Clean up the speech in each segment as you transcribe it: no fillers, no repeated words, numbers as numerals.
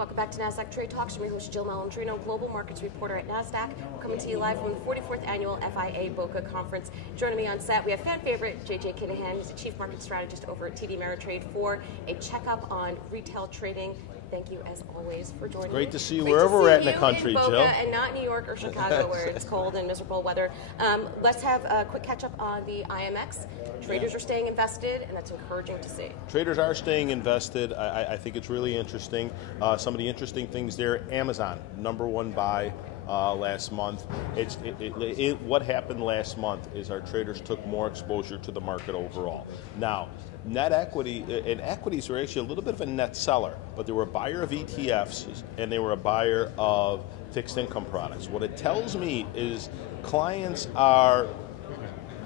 Welcome back to Nasdaq Trade Talks. I'm your host, Jill Malandrino, Global Markets Reporter at Nasdaq. We're coming to you live from the 44th Annual FIA Boca Conference. Joining me on set, we have fan favorite JJ Kinahan. He's a Chief Market Strategist over at TD Ameritrade for a checkup on retail trading. Thank you, as always, for joining me. Great to see you wherever we're at in the country, Boca, Jill. And not New York or Chicago, where it's cold and miserable weather. Let's have a quick catch-up on the IMX. Traders are staying invested, and that's encouraging to see. Traders are staying invested. I think it's really interesting. Some of the interesting things there, Amazon, #1 buy last month. What happened last month is our traders took more exposure to the market overall. Now, net equity, and equities were actually a little bit of a net seller, but they were a buyer of ETFs and they were a buyer of fixed income products. What it tells me is clients are,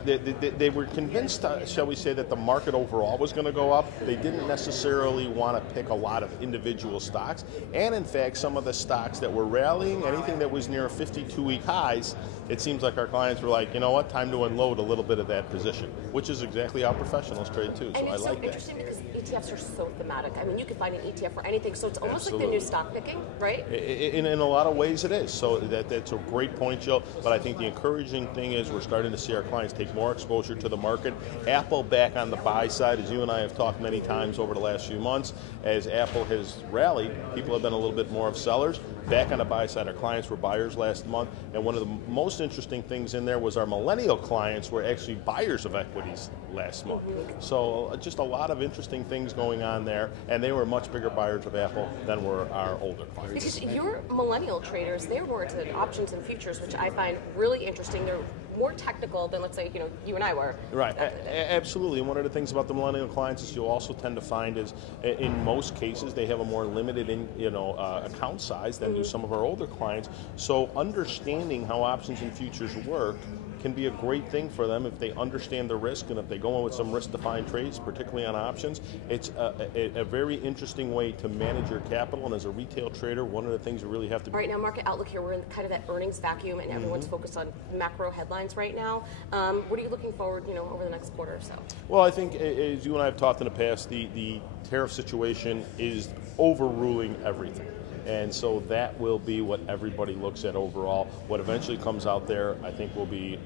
they were convinced, shall we say, that the market overall was going to go up. They didn't necessarily want to pick a lot of individual stocks. And in fact, some of the stocks that were rallying, anything that was near 52-week highs, it seems like our clients were like, you know what, time to unload a little bit of that position, which is exactly how professionals trade too. So I like that. It's so interesting because ETFs are so thematic. I mean, you can find an ETF for anything, so it's almost like the new stock picking, right? In a lot of ways it is. So that's a great point, Jill. But I think the encouraging thing is we're starting to see our clients take more exposure to the market. Apple back on the buy side, as you and I have talked many times over the last few months. As Apple has rallied, people have been a little bit more of sellers. Back on the buy side, our clients were buyers last month. And one of the most interesting things in there was our millennial clients were actually buyers of equities last month. So just a lot of interesting things going on there. And they were much bigger buyers of Apple than were our older clients. Because your millennial traders, they're more into options and futures, which I find really interesting. They're more technical than, let's say, you and I were. Right, absolutely. And one of the things about the millennial clients is you'll also tend to find is, in most cases, they have a more limited, account size than do some of our older clients. So understanding how options and futures work can be a great thing for them if they understand the risk, and if they go in with some risk-defined trades, particularly on options. It's a very interesting way to manage your capital, and as a retail trader, one of the things you really have to... Right now, market outlook here, we're in kind of that earnings vacuum, and everyone's focused on macro headlines right now. What are you looking forward, over the next quarter or so? Well, I think, as you and I have talked in the past, the tariff situation is overruling everything. And so that will be what everybody looks at overall. What eventually comes out there, I think, will be,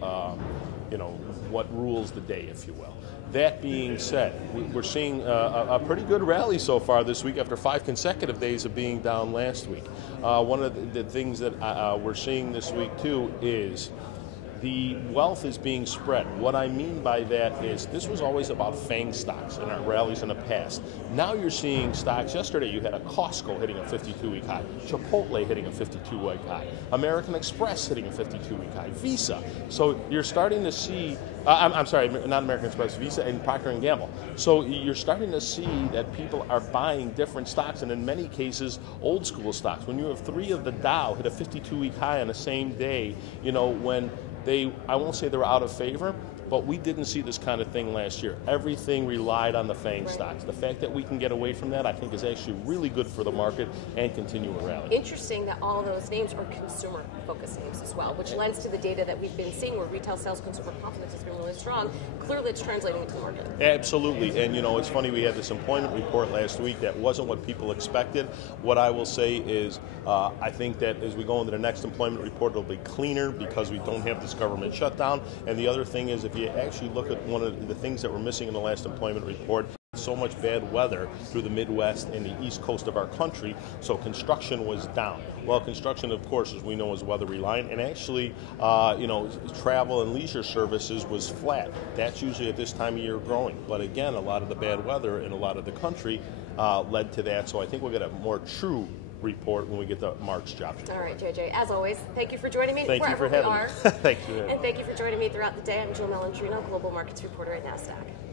what rules the day, if you will. That being said, we're seeing a pretty good rally so far this week after 5 consecutive days of being down last week. One of the things that we're seeing this week, too, is the wealth is being spread. What I mean by that is this was always about FANG stocks in our rallies in the past. Now you're seeing stocks. Yesterday you had a Costco hitting a 52-week high, Chipotle hitting a 52-week high, American Express hitting a 52-week high, Visa. So you're starting to see, I'm sorry, not American Express, Visa and Procter & Gamble. So you're starting to see that people are buying different stocks, and in many cases, old school stocks. When you have 3 of the Dow hit a 52-week high on the same day, when I won't say they were out of favor, but we didn't see this kind of thing last year. Everything relied on the FANG stocks. The fact that we can get away from that, I think, is actually really good for the market and continue a rally. Interesting that all those names are consumer-focused names as well, which lends to the data that we've been seeing where retail sales consumer confidence has been really strong. Clearly, it's translating into the market. Absolutely. And, it's funny, we had this employment report last week that wasn't what people expected. What I will say is I think that as we go into the next employment report, it'll be cleaner because we don't have this government shutdown. And the other thing is, if you actually look at one of the things that were missing in the last employment report, so much bad weather through the Midwest and the East Coast of our country, so construction was down. Well, construction, of course, as we know, is weather reliant, and actually, travel and leisure services was flat. That's usually at this time of year growing. But again, a lot of the bad weather in a lot of the country led to that. So I think we'll get a more true report when we get the March jobs report. All right, JJ, as always, thank you for joining me. Thank you for having me. Thank you. And thank you for joining me throughout the day. I'm Jill Malandrino, Global Markets Reporter at Nasdaq.